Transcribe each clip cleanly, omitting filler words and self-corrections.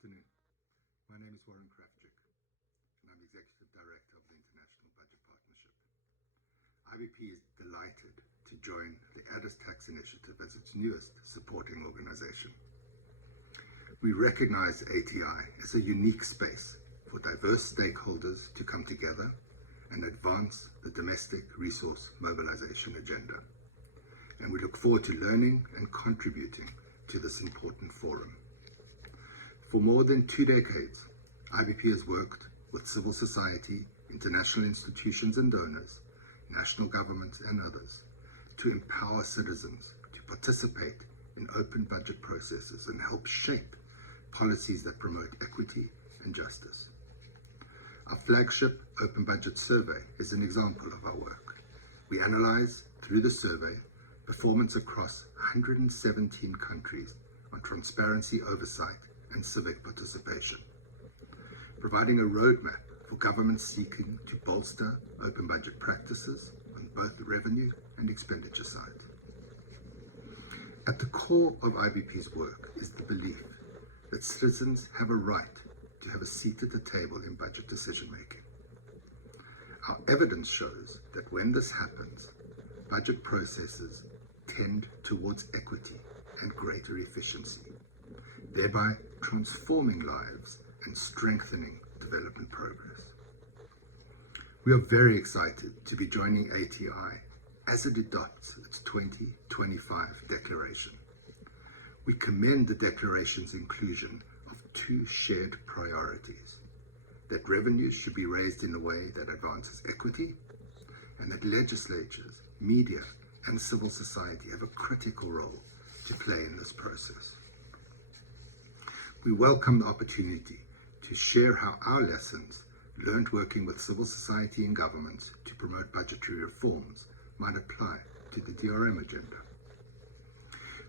afternoon. My name is Warren Krafchik, and I'm Executive Director of the International Budget Partnership. IBP is delighted to join the Addis Tax Initiative as its newest supporting organization. We recognize ATI as a unique space for diverse stakeholders to come together and advance the domestic resource mobilization agenda. And we look forward to learning and contributing to this important forum. For more than 2 decades, IBP has worked with civil society, international institutions and donors, national governments and others to empower citizens to participate in open budget processes and help shape policies that promote equity and justice. Our flagship Open Budget Survey is an example of our work. We analyze, through the survey, performance across 117 countries on transparency oversight and civic participation, providing a roadmap for governments seeking to bolster open budget practices on both the revenue and expenditure side. At the core of IBP's work is the belief that citizens have a right to have a seat at the table in budget decision-making. Our evidence shows that when this happens, budget processes tend towards equity and greater efficiency, thereby transforming lives and strengthening development progress. We are very excited to be joining ATI as it adopts its 2025 declaration. We commend the declaration's inclusion of 2 shared priorities: that revenues should be raised in a way that advances equity, and that legislatures, media, and civil society have a critical role to play in this process. We welcome the opportunity to share how our lessons learned working with civil society and governments to promote budgetary reforms might apply to the DRM agenda.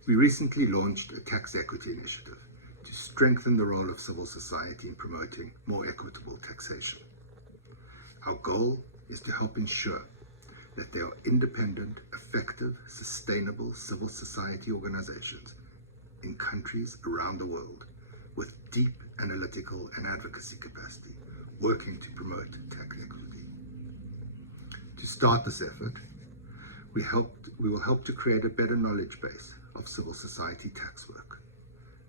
We recently launched a tax equity initiative to strengthen the role of civil society in promoting more equitable taxation. Our goal is to help ensure that there are independent, effective, sustainable civil society organizations in countries around the world with deep analytical and advocacy capacity working to promote tax equity. To start this effort, we will help to create a better knowledge base of civil society tax work.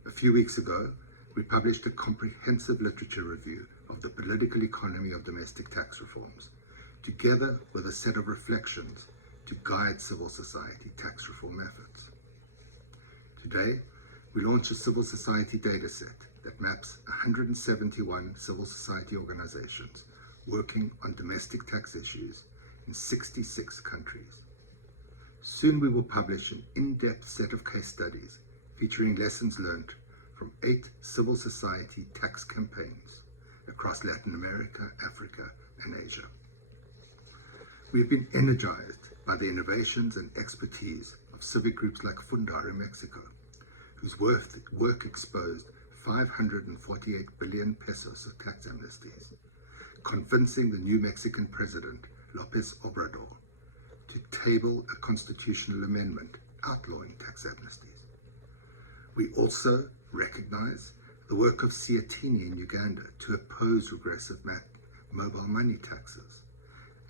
A few weeks ago, we published a comprehensive literature review of the political economy of domestic tax reforms, together with a set of reflections to guide civil society tax reform efforts. Today, we launch a civil society data set that maps 171 civil society organizations working on domestic tax issues in 66 countries. Soon we will publish an in-depth set of case studies featuring lessons learned from 8 civil society tax campaigns across Latin America, Africa, and Asia. We have been energized by the innovations and expertise of civic groups like Fundar in Mexico, whose work exposed 548 billion pesos of tax amnesties, convincing the new Mexican president, López Obrador, to table a constitutional amendment outlawing tax amnesties. We also recognize the work of Siatini in Uganda to oppose regressive mobile money taxes,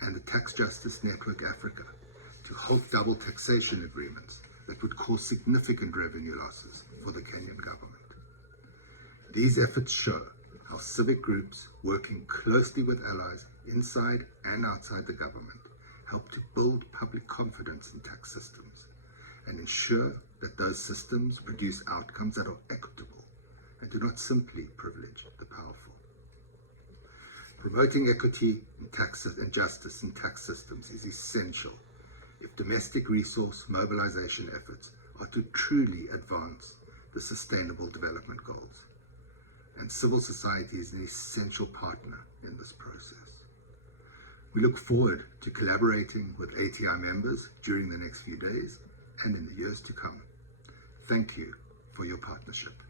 and the Tax Justice Network Africa to halt double taxation agreements that would cause significant revenue losses for the Kenyan government. These efforts show how civic groups working closely with allies inside and outside the government help to build public confidence in tax systems and ensure that those systems produce outcomes that are equitable and do not simply privilege the powerful. Promoting equity in taxes and justice in tax systems is essential if domestic resource mobilization efforts are to truly advance the Sustainable Development Goals. And civil society is an essential partner in this process. We look forward to collaborating with ATI members during the next few days and in the years to come. Thank you for your partnership.